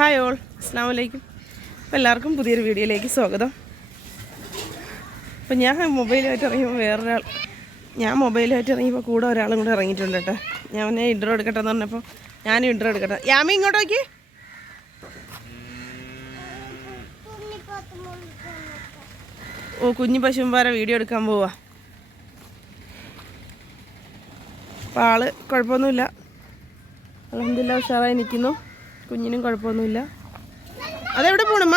Hi all അസ്സാം വലൈക്കും അപ്പോൾ എല്ലാവർക്കും പുതിയൊരു വീഡിയോയിലേക്ക് സ്വാഗതം. അപ്പോൾ ഞാൻ മൊബൈലായിട്ട് ഇറങ്ങിയപ്പോൾ വേറൊരാൾ ഞാൻ മൊബൈലായിട്ട് ഇറങ്ങിയപ്പോൾ കൂടെ ഒരാളും കൂടെ ഇറങ്ങിയിട്ടുണ്ട് കേട്ടോ. ഞാൻ അവനെ ഇൻട്രോ എടുക്കട്ടെ എന്ന് പറഞ്ഞപ്പോൾ ഞാനും ഇൻട്രോ എടുക്കട്ടെ. യാമി ഇങ്ങോട്ട് നോക്കി. ഓ കുഞ്ഞു പശുമ്പാര വീഡിയോ എടുക്കാൻ പോവാ. അപ്പോൾ ആൾ കുഴപ്പമൊന്നുമില്ല. അലഹമില്ല ഉഷാറായി നിൽക്കുന്നു കുഞ്ഞിനും കുഴപ്പമൊന്നുമില്ല. അതെവിടെ പോണമ്മ?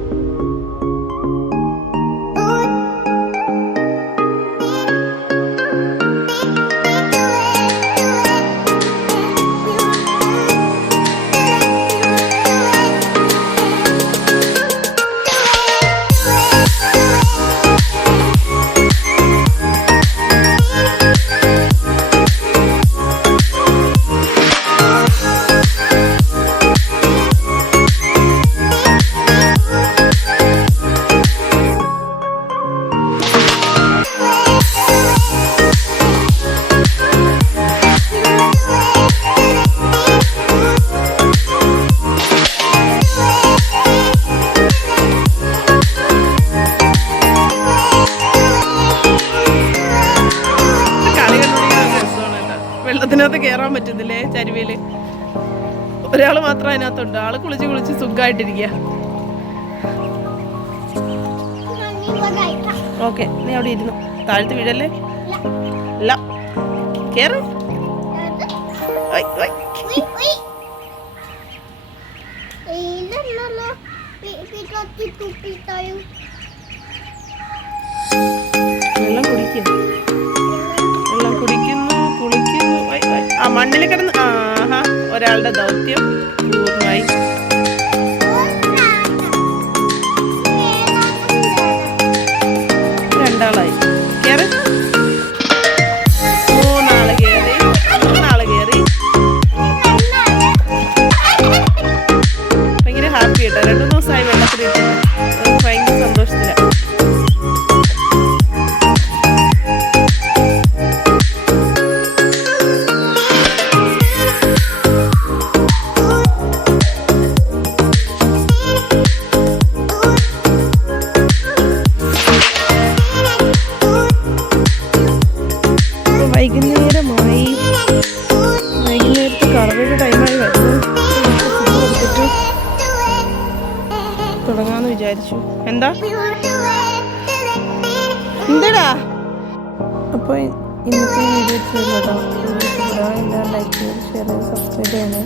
വെള്ളത്തിനകത്ത് കയറാൻ പറ്റുന്നില്ലേ ചരുവിൽ? ഒരാൾ മാത്രം അതിനകത്തുണ്ട്. ആൾ കുളിച്ച് കുളിച്ച് സുഖമായിട്ടിരിക്കുക ഓക്കെ നീ അവിടെ ഇരുന്നു. താഴത്ത് വീഴല്ലേ? ഇല്ല. ഐ. വെള്ളം കുടിക്കും. മണ്ണിൽ കിടന്ന് ആഹാ ഒരാളുടെ ദൗത്യം പൂർണമായി. രണ്ടാളായി. കേറ്. മൂന്നാൾ കേറി മൂന്നാൾ കേറി. ഭയങ്കര ഹാപ്പി കേട്ടോ. രണ്ടു ദിവസമായി കറവയുടെ ടൈമായി വരുന്നു. തുടങ്ങാന്ന് വിചാരിച്ചു. എന്താ? എന്താടാ? അപ്പോൾ ഇന്നത്തെ വീഡിയോ ലൈക്ക് ഷെയർ സബ്സ്ക്രൈബ് ചെയ്യണേ.